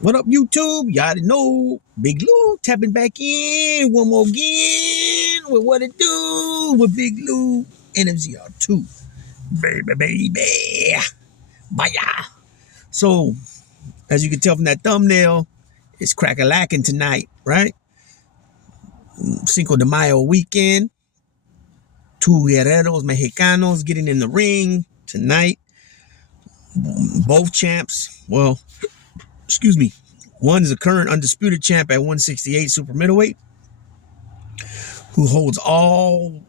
What up, YouTube? Y'all didn't know. Big Lou tapping back in one more again with what it do with Big Lou NMZR2. Baby. Bye. So, as you can tell from that thumbnail, it's crack-a-lacking tonight, right? Cinco de Mayo weekend. Two guerreros mexicanos getting in the ring tonight. Both champs. Well, excuse me. One is a current undisputed champ at 168 super middleweight, who holds all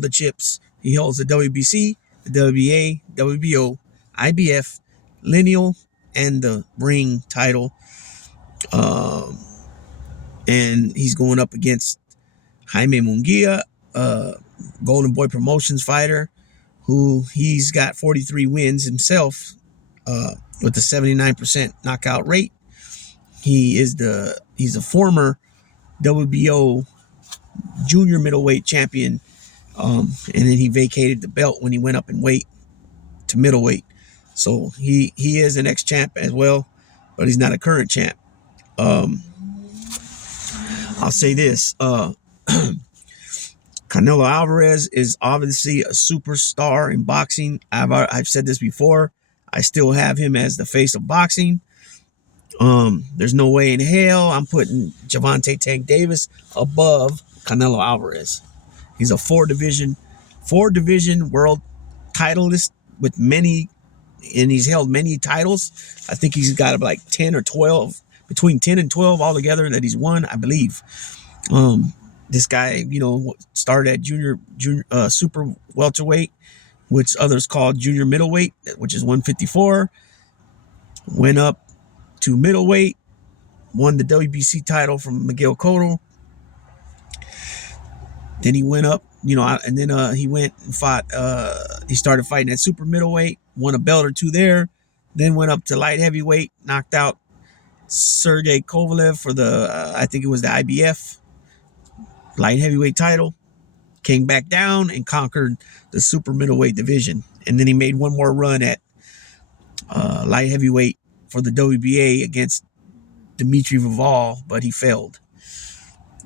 the chips. He holds the WBC, the WBA, WBO, IBF, lineal, and the ring title. And he's going up against Jaime Munguia, Golden Boy Promotions fighter, who he's got 43 wins himself, with a 79% knockout rate. He's a former WBO junior middleweight champion, and then he vacated the belt when he went up in weight to middleweight. So he is an ex-champ as well, but he's not a current champ. I'll say this: Canelo Alvarez is obviously a superstar in boxing. I've said this before. I still have him as the face of boxing. There's no way in hell I'm putting Gervonta Tank Davis above Canelo Alvarez. He's a four division world titleist with many, and he's held many titles. I think he's got like 10 or 12, between 10 and 12 altogether that he's won, I believe. This guy, started at junior super welterweight, which others call junior middleweight, which is 154. Went up to middleweight, won the WBC title from Miguel Cotto. Then he went up, and then he went and fought. He started fighting at super middleweight, won a belt or two there. Then went up to light heavyweight, knocked out Sergey Kovalev for the, I think it was the IBF light heavyweight title. Came back down and conquered the super middleweight division. And then he made one more run at light heavyweight for the WBA against Dmitry Bivol, but he failed.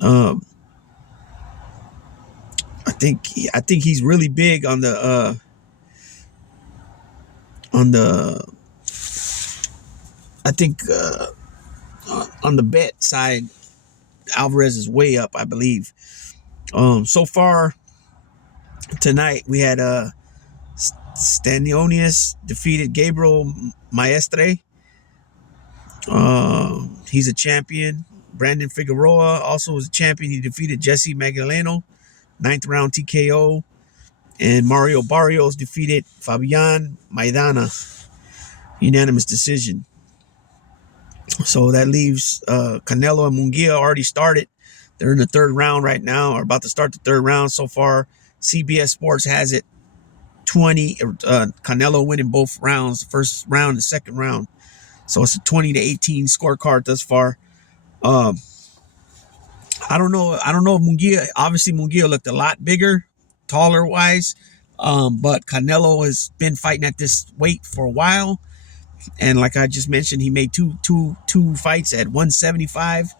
I think he's really big on the on the bet side. Alvarez is way up, I believe. So far tonight we had Stanionis defeated Gabriel Maestre. He's a champion. Brandon Figueroa also is a champion. He defeated Jesse Magdaleno, 9th round TKO. And Mario Barrios defeated Fabian Maidana, unanimous decision. So that leaves Canelo and Munguia already started. They're in the third round right now, or about to start the third round so far. CBS Sports has it 20. Canelo winning both rounds, the first round and the second round. So it's a 20-18 scorecard thus far. I don't know if Munguia looked a lot bigger, taller wise. But Canelo has been fighting at this weight for a while. And like I just mentioned, he made two fights at 175.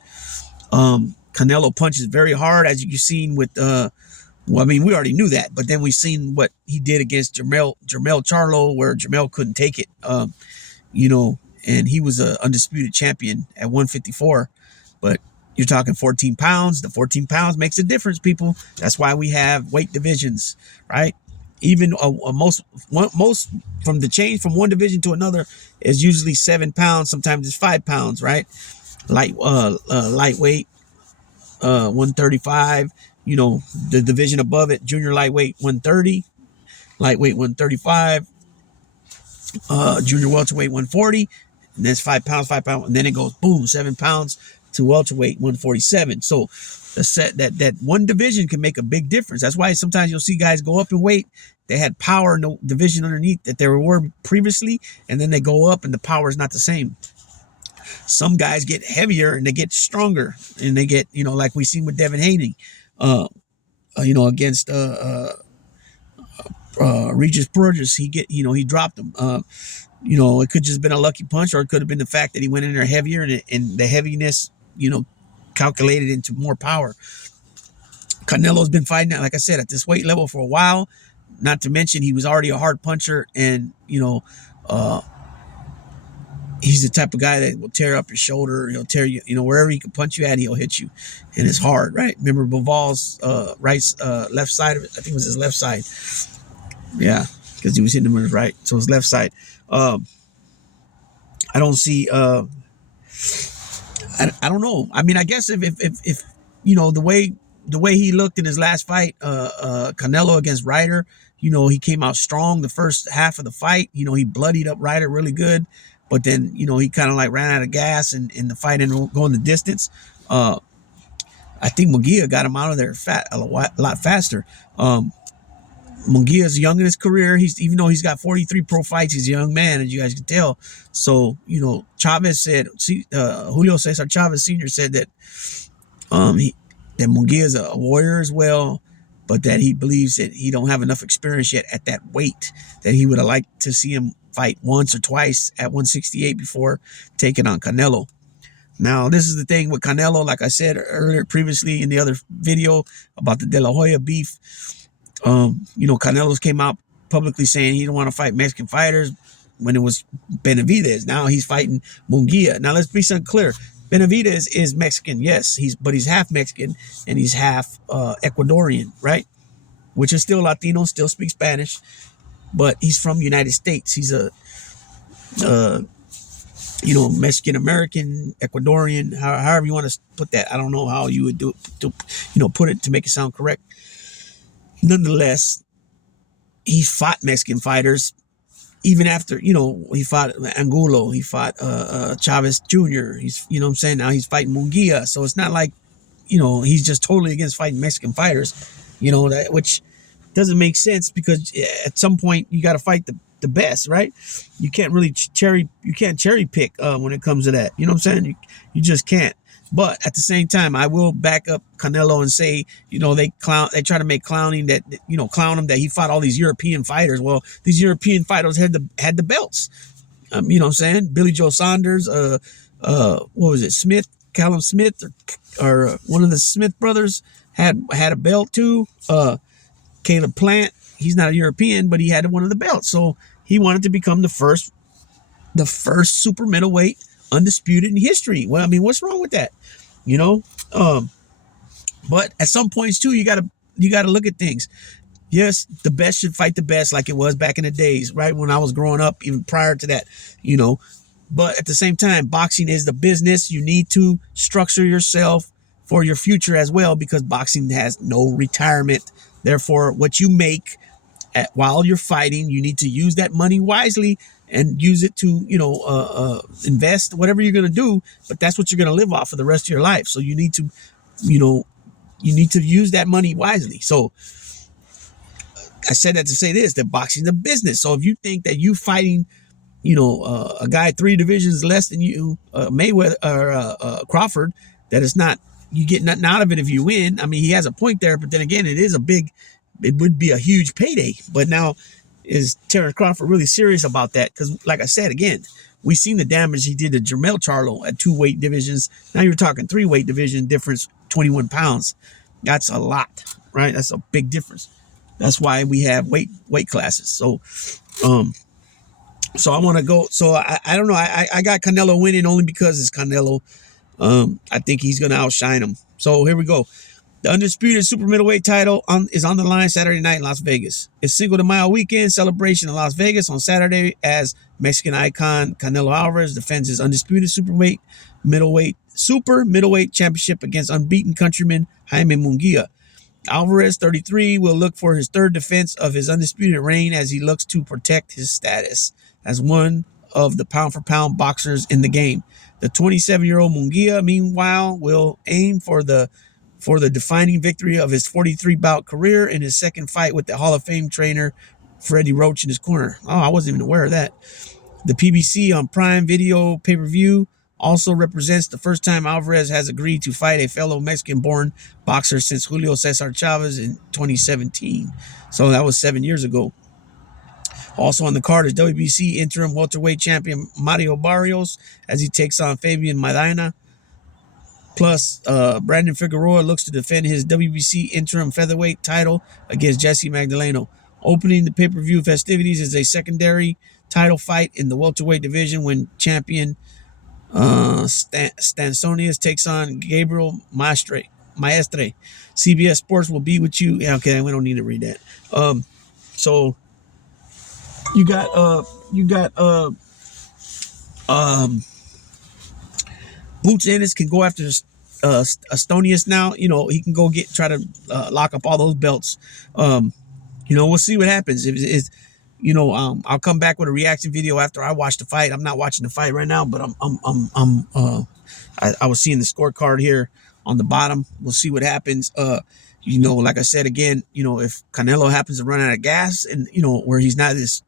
Canelo punches very hard, as you've seen with we already knew that, but then we've seen what he did against Jermell Charlo, where Jermell couldn't take it. And he was an undisputed champion at 154. But you're talking 14 pounds. The 14 pounds makes a difference, people. That's why we have weight divisions, right? Even most from the change from one division to another is usually 7 pounds. Sometimes it's 5 pounds, right? Lightweight, 135. The division above it, junior lightweight 130, lightweight 135, junior welterweight 140, and that's 5 pounds, and then it goes boom, 7 pounds to welterweight 147. So that one division can make a big difference. That's why sometimes you'll see guys go up in weight. They had power in the division underneath that they were previously, and then they go up and the power is not the same. Some guys get heavier and they get stronger, and they get, like we seen with Devin Haney, against Regis Burgess, he dropped him. It could just been a lucky punch, or it could have been the fact that he went in there heavier, and the heaviness, calculated into more power. Canelo's been fighting, like I said, at this weight level for a while. Not to mention he was already a hard puncher, and he's the type of guy that will tear up your shoulder. He'll tear you, wherever he can punch you at, he'll hit you, and it's hard, right? Remember Bival's left side of it? I think it was his left side. Yeah, because he was hitting him with his right, so his left side. I don't see. I don't know. I mean, I guess if the way he looked in his last fight, Canelo against Ryder, he came out strong the first half of the fight. He bloodied up Ryder really good, but then he kind of like ran out of gas, and the fight ended up going the distance. I think Munguia got him out of there a lot faster. Munguia's young in his career. Even though he's got 43 pro fights, he's a young man, as you guys can tell. So, Chavez said, Julio Cesar Chavez Sr. said that that Munguia is a warrior as well, but that he believes that he don't have enough experience yet at that weight, that he would have liked to see him fight once or twice at 168 before taking on Canelo. Now, this is the thing with Canelo, like I said earlier, previously in the other video about the De La Hoya beef. Canelo's came out publicly saying he don't want to fight Mexican fighters when it was Benavidez. Now he's fighting Munguia. Now let's be something clear. Benavidez is Mexican, yes, but he's half Mexican and he's half Ecuadorian, right? Which is still Latino, still speaks Spanish, but he's from the United States. He's a Mexican American, Ecuadorian, however you want to put that. I don't know how you would put it to make it sound correct. Nonetheless, he fought Mexican fighters even after, he fought Angulo, he fought Chavez Jr. He's, now he's fighting Munguia. So it's not like, he's just totally against fighting Mexican fighters, which doesn't make sense, because at some point you got to fight the best, right? You can't really cherry pick when it comes to that. You know what I'm saying? You just can't. But at the same time, I will back up Canelo and say, they try to make clowning that, clown him that he fought all these European fighters. Well, these European fighters had the belts. You know what I'm saying? Billy Joe Saunders, what was it? Callum Smith, or one of the Smith brothers had a belt too. Caleb Plant, he's not a European, but he had one of the belts. So he wanted to become the first super middleweight undisputed in history. Well, I mean, what's wrong with that? But at some points too, you gotta look at things. Yes, the best should fight the best, like it was back in the days, right? When I was growing up, even prior to that, But at the same time, boxing is the business. You need to structure yourself for your future as well, because boxing has no retirement. Therefore, what you make while you're fighting, you need to use that money wisely and use it to, invest, whatever you're going to do. But that's what you're going to live off for the rest of your life. So you need to, use that money wisely. So I said that to say this, that boxing is a business. So if you think that you fighting, a guy 3 divisions less than you, Mayweather or Crawford, that it's not, you get nothing out of it if you win. I mean, he has a point there, but then again, it would be a huge payday. But now, is Terrence Crawford really serious about that? Because like I said, again, we seen the damage he did to Jermell Charlo at 2 weight divisions. Now you're talking 3 weight division difference, 21 pounds. That's a lot, right? That's a big difference. That's why we have weight classes. So I want to go. So I don't know. I got Canelo winning only because it's Canelo. I think he's going to outshine him. So here we go. The undisputed super middleweight title is on the line Saturday night in Las Vegas. It's Cinco de Mayo weekend celebration in Las Vegas on Saturday as Mexican icon Canelo Alvarez defends his undisputed super middleweight championship against unbeaten countryman Jaime Munguia. Alvarez, 33, will look for his 3rd defense of his undisputed reign as he looks to protect his status as one of the pound-for-pound boxers in the game. The 27-year-old Munguia, meanwhile, will aim for the defining victory of his 43-bout career in his second fight with the Hall of Fame trainer Freddie Roach in his corner. Oh, I wasn't even aware of that. The PBC on Prime Video pay-per-view also represents the first time Alvarez has agreed to fight a fellow Mexican-born boxer since Julio Cesar Chavez in 2017. So that was 7 years ago. Also on the card is WBC interim welterweight champion Mario Barrios as he takes on Fabian Maidana. Plus, Brandon Figueroa looks to defend his WBC interim featherweight title against Jesse Magdaleno. Opening the pay-per-view festivities is a secondary title fight in the welterweight division when champion Stansonius takes on Gabriel Maestre. CBS Sports will be with you. Yeah, okay, we don't need to read that. So you got Boots Ennis can go after Estonius now. You know, he can go try to lock up all those belts. You know, we'll see what happens. I'll come back with a reaction video after I watch the fight. I'm not watching the fight right now, but I was seeing the scorecard here on the bottom. We'll see what happens. Like I said again, if Canelo happens to run out of gas and where he's not is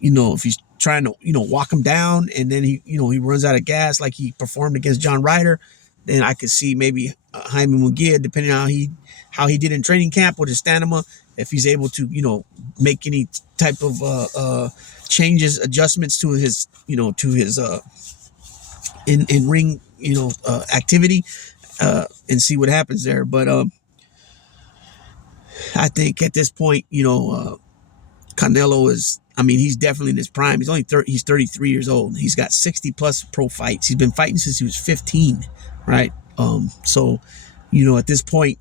if he's trying to walk him down and then he runs out of gas like he performed against John Ryder, then I could see maybe Jaime Munguia, depending on how he did in training camp with his stamina, if he's able to make any type of changes, adjustments to his in ring activity, and see what happens there. But I think at this point, Canelo is, he's definitely in his prime. He's only he's 33 years old. He's got 60 plus pro fights. He's been fighting since he was 15, right? So at this point,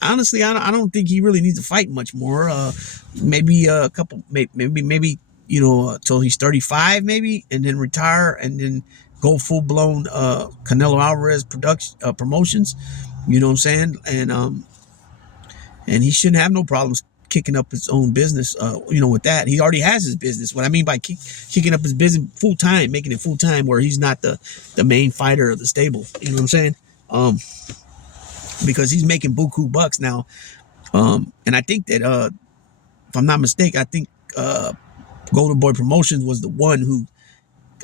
honestly, I don't think he really needs to fight much more. Maybe a couple, maybe till he's 35, maybe, and then retire and then go full blown Canelo Alvarez promotions. You know what I'm saying? And he shouldn't have no problems kicking up his own business, with that. He already has his business. What I mean by kicking up his business full time, making it full time where he's not the main fighter of the stable. You know what I'm saying? Because he's making buku bucks now. And I think that, if I'm not mistaken, I think Golden Boy Promotions was the one who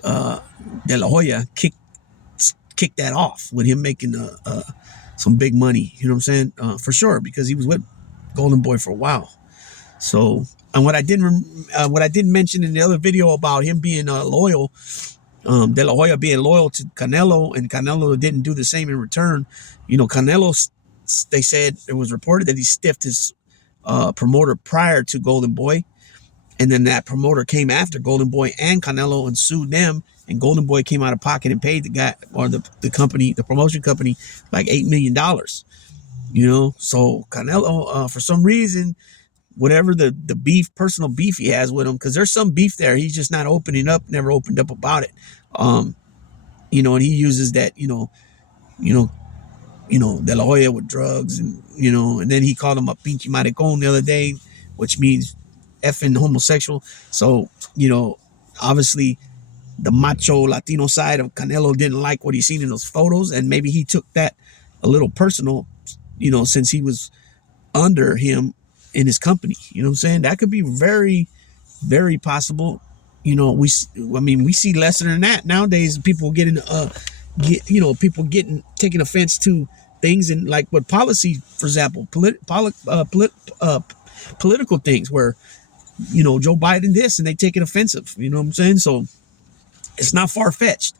De La Hoya kicked that off with him making some big money. You know what I'm saying? For sure, because he was with Golden Boy for a while. So, and what I didn't mention in the other video about him being loyal, De La Hoya being loyal to Canelo, and Canelo didn't do the same in return. Canelo, they said it was reported that he stiffed his promoter prior to Golden Boy, and then that promoter came after Golden Boy and Canelo and sued them, and Golden Boy came out of pocket and paid the guy or the company, the promotion company, like $8 million. So Canelo, for some reason, whatever the personal beef he has with him, because there's some beef there, he's just not opening up, never opened up about it. And he uses that, De La Hoya with drugs, and and then he called him a pinche maricón the other day, which means effing homosexual. So, obviously the macho Latino side of Canelo didn't like what he seen in those photos, and maybe he took that a little personal, since he was under him in his company. You know what I'm saying? That could be very, very possible. We see lesser than that nowadays. People taking offense to things, and like what policy, for example, political things where, Joe Biden this, and they take it offensive. You know what I'm saying? So it's not far-fetched.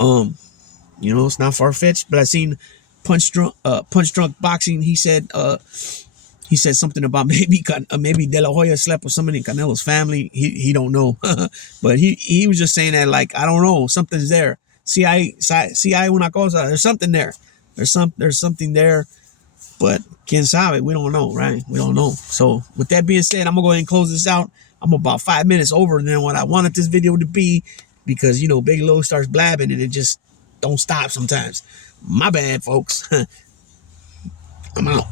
It's not far-fetched, but I seen Punch Drunk Boxing. He said something about maybe De La Hoya slept with somebody in Canelo's family. He don't know, but he was just saying that, like, I don't know, something's there. Si hay una cosa. There's something there. There's something there, but quién sabe? We don't know, right? We don't know. So with that being said, I'm gonna go ahead and close this out. I'm about 5 minutes over than what I wanted this video to be, because Big Lo starts blabbing and it just don't stop sometimes. My bad, folks. I'm out.